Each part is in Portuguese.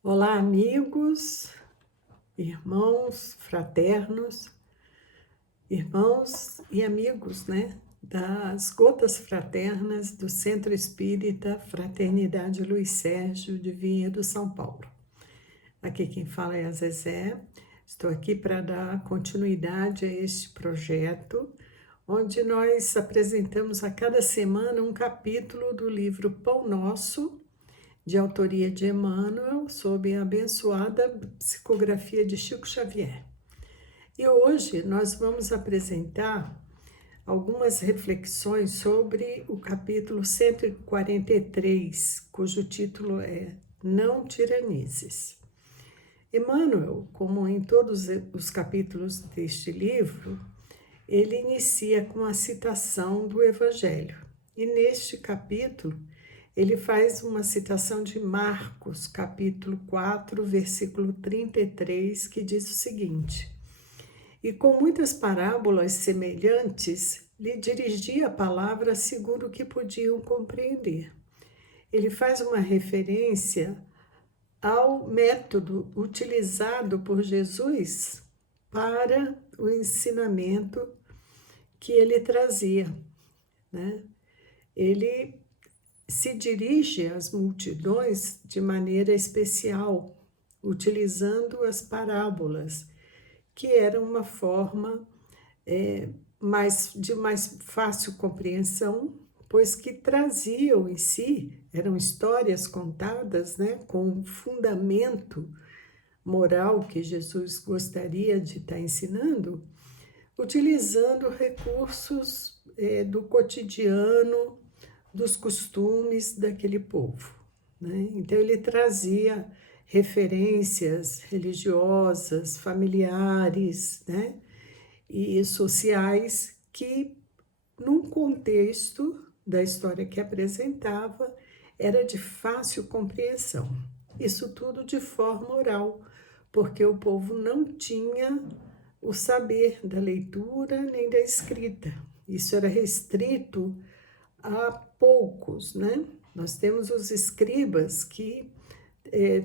Olá, amigos, irmãos, fraternos, irmãos e amigos, né? Das Gotas Fraternas do Centro Espírita Fraternidade Luiz Sérgio de Vinhedo, São Paulo. Aqui quem fala é a Zezé. Estou aqui para dar continuidade a este projeto, onde nós apresentamos a cada semana um capítulo do livro Pão Nosso, de autoria de Emmanuel, sob a abençoada psicografia de Chico Xavier. E hoje nós vamos apresentar algumas reflexões sobre o capítulo 143, cujo título é Não Tiranizes. Emmanuel, como em todos os capítulos deste livro, ele inicia com a citação do Evangelho. E neste capítulo, ele faz uma citação de Marcos, capítulo 4, versículo 33, que diz o seguinte: E com muitas parábolas semelhantes, lhe dirigia a palavra segundo o que podiam compreender. Ele faz uma referência ao método utilizado por Jesus para o ensinamento que ele trazia, né? Ele se dirige às multidões de maneira especial, utilizando as parábolas, que eram uma forma de mais fácil compreensão, pois que traziam em si, eram histórias contadas, né, com fundamento moral que Jesus gostaria de estar ensinando, utilizando recursos do cotidiano, dos costumes daquele povo, né? Então ele trazia referências religiosas, familiares, né? E sociais que, num contexto da história que apresentava, era de fácil compreensão. Isso tudo de forma oral, porque o povo não tinha o saber da leitura nem da escrita. Isso era restrito a poucos, né? Nós temos os escribas que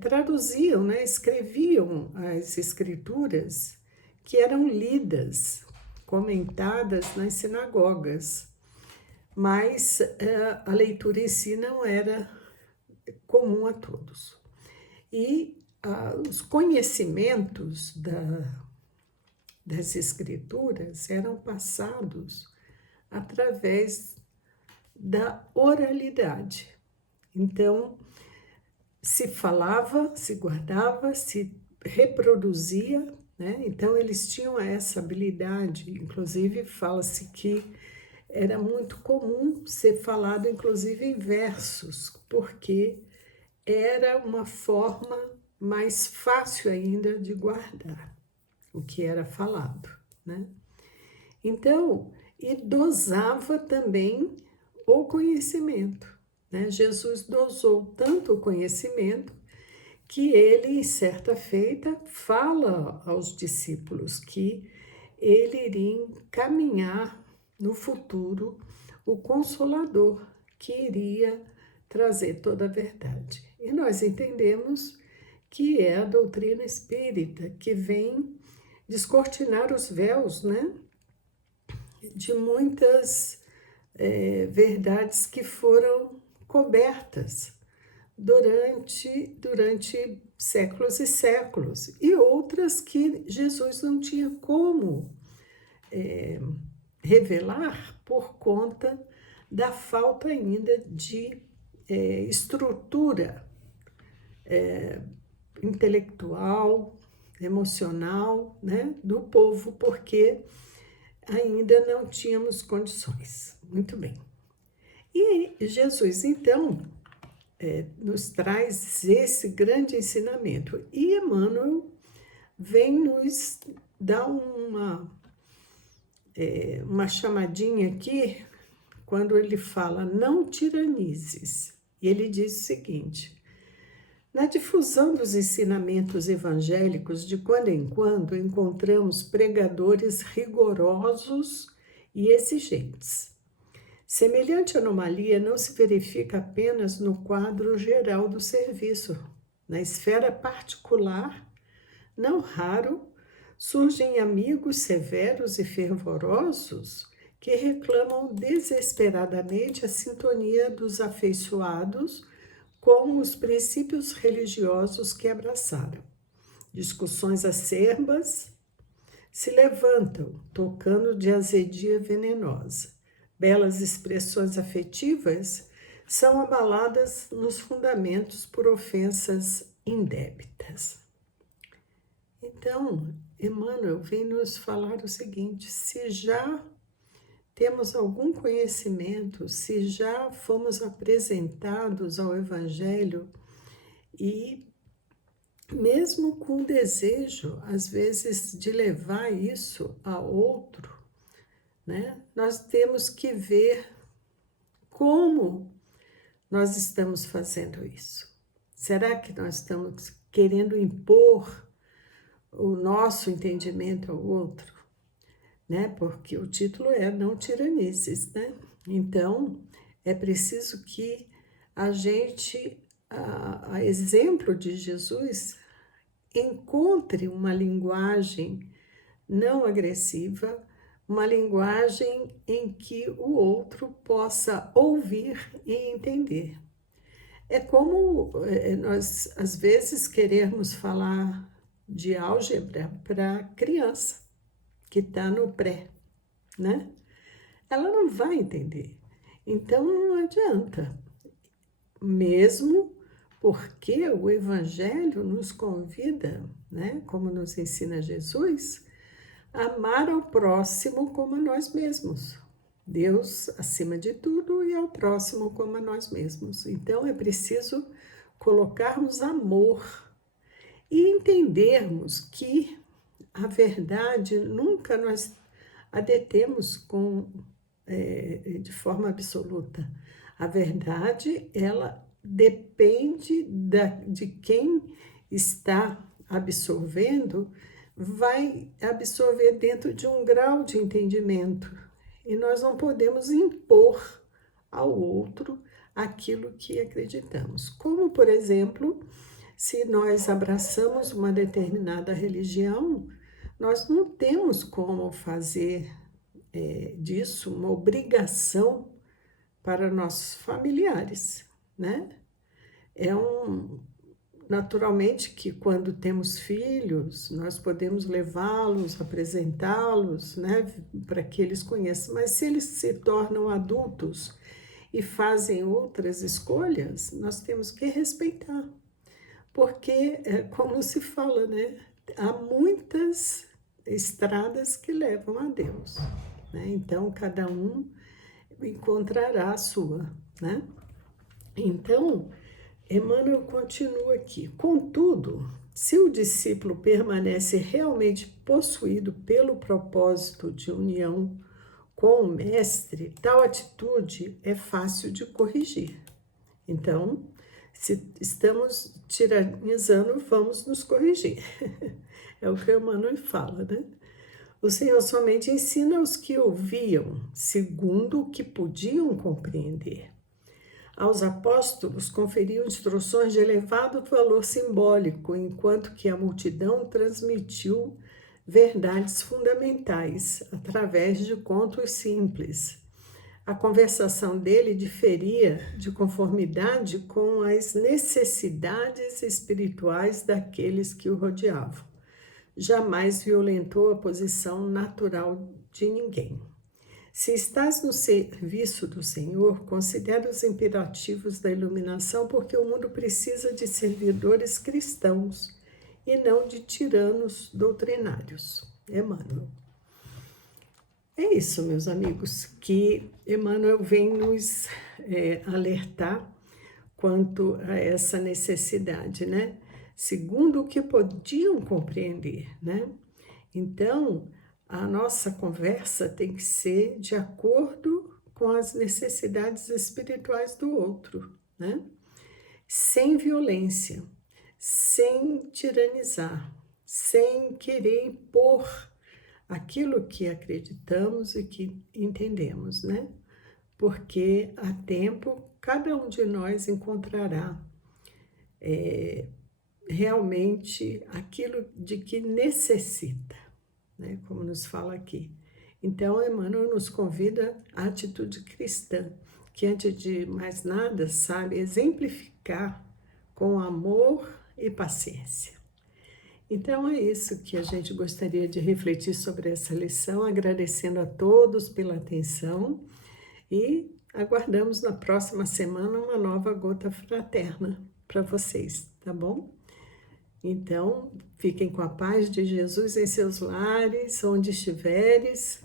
traduziam, né? Escreviam as escrituras que eram lidas, comentadas nas sinagogas, mas a leitura em si não era comum a todos. E os conhecimentos das escrituras eram passados através da oralidade. Então, se falava, se guardava, se reproduzia, né? Então, eles tinham essa habilidade. Inclusive, fala-se que era muito comum ser falado, inclusive, em versos, porque era uma forma mais fácil ainda de guardar o que era falado, né? Então, e dosava também o conhecimento, né? Jesus dosou tanto o conhecimento que ele, em certa feita, fala aos discípulos que ele iria encaminhar no futuro o Consolador, que iria trazer toda a verdade. E nós entendemos que é a doutrina espírita, que vem descortinar os véus, né, de muitas verdades que foram cobertas durante séculos e séculos, e outras que Jesus não tinha como revelar por conta da falta ainda de estrutura intelectual, emocional, né, do povo, porque ainda não tínhamos condições. Muito bem. E Jesus, então, nos traz esse grande ensinamento. E Emmanuel vem nos dar uma chamadinha aqui, quando ele fala, não tiranizes. E ele diz o seguinte: na difusão dos ensinamentos evangélicos, de quando em quando encontramos pregadores rigorosos e exigentes. Semelhante anomalia não se verifica apenas no quadro geral do serviço, Na esfera particular, não raro, surgem amigos severos e fervorosos que reclamam desesperadamente a sintonia dos afeiçoados com os princípios religiosos que abraçaram. Discussões acerbas se levantam, tocando de azedia venenosa. Belas expressões afetivas são abaladas nos fundamentos por ofensas indébitas. Então, Emmanuel vem nos falar o seguinte: se já temos algum conhecimento, se já fomos apresentados ao Evangelho e mesmo com o desejo, às vezes, de levar isso a outro, né? Nós temos que ver como nós estamos fazendo isso. Será que nós estamos querendo impor o nosso entendimento ao outro? Né? Porque o título é Não Tiranizes, né? Então, é preciso que a gente, a exemplo de Jesus, encontre uma linguagem não agressiva, uma linguagem em que o outro possa ouvir e entender. É como nós, às vezes, queremos falar de álgebra para criança que está no pré, né? Ela não vai entender. Então, não adianta. Mesmo porque o Evangelho nos convida, né, como nos ensina Jesus, a amar ao próximo como a nós mesmos. Deus acima de tudo e ao próximo como a nós mesmos. Então é preciso colocarmos amor e entendermos que a verdade nunca nós a detemos de forma absoluta. A verdade, ela depende de quem está absorvendo, vai absorver dentro de um grau de entendimento. E nós não podemos impor ao outro aquilo que acreditamos. Como, por exemplo, se nós abraçamos uma determinada religião, nós não temos como fazer disso uma obrigação para nossos familiares, né? Naturalmente que quando temos filhos, nós podemos levá-los, apresentá-los, né, para que eles conheçam, mas se eles se tornam adultos e fazem outras escolhas, nós temos que respeitar, porque, como se fala, né, há muitas estradas que levam a Deus, né? Então, cada um encontrará a sua, né? Então, Emmanuel continua aqui. Contudo, se o discípulo permanece realmente possuído pelo propósito de união com o mestre, tal atitude é fácil de corrigir. Então, se estamos tiranizando, vamos nos corrigir. É o que o Emmanuel fala, né? O Senhor somente ensina aos que ouviam, segundo o que podiam compreender. Aos apóstolos conferiu instruções de elevado valor simbólico, enquanto que a multidão transmitiu verdades fundamentais através de contos simples. A conversação dele diferia de conformidade com as necessidades espirituais daqueles que o rodeavam. Jamais violentou a posição natural de ninguém. Se estás no serviço do Senhor, considera os imperativos da iluminação, porque o mundo precisa de servidores cristãos e não de tiranos doutrinários. Emmanuel. É isso, meus amigos, que Emmanuel vem nos alertar quanto a essa necessidade, né? Segundo o que podiam compreender, né? Então, a nossa conversa tem que ser de acordo com as necessidades espirituais do outro, né? Sem violência, sem tiranizar, sem querer impor aquilo que acreditamos e que entendemos, né? Porque a tempo cada um de nós encontrará realmente aquilo de que necessita, né? Como nos fala aqui. Então, Emmanuel nos convida à atitude cristã, que antes de mais nada sabe exemplificar com amor e paciência. Então, é isso que a gente gostaria de refletir sobre essa lição, agradecendo a todos pela atenção e aguardamos na próxima semana uma nova gota fraterna para vocês, tá bom? Então, fiquem com a paz de Jesus em seus lares, onde estiveres.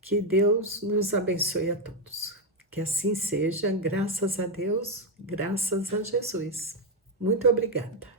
Que Deus nos abençoe a todos. Que assim seja, graças a Deus, graças a Jesus. Muito obrigada.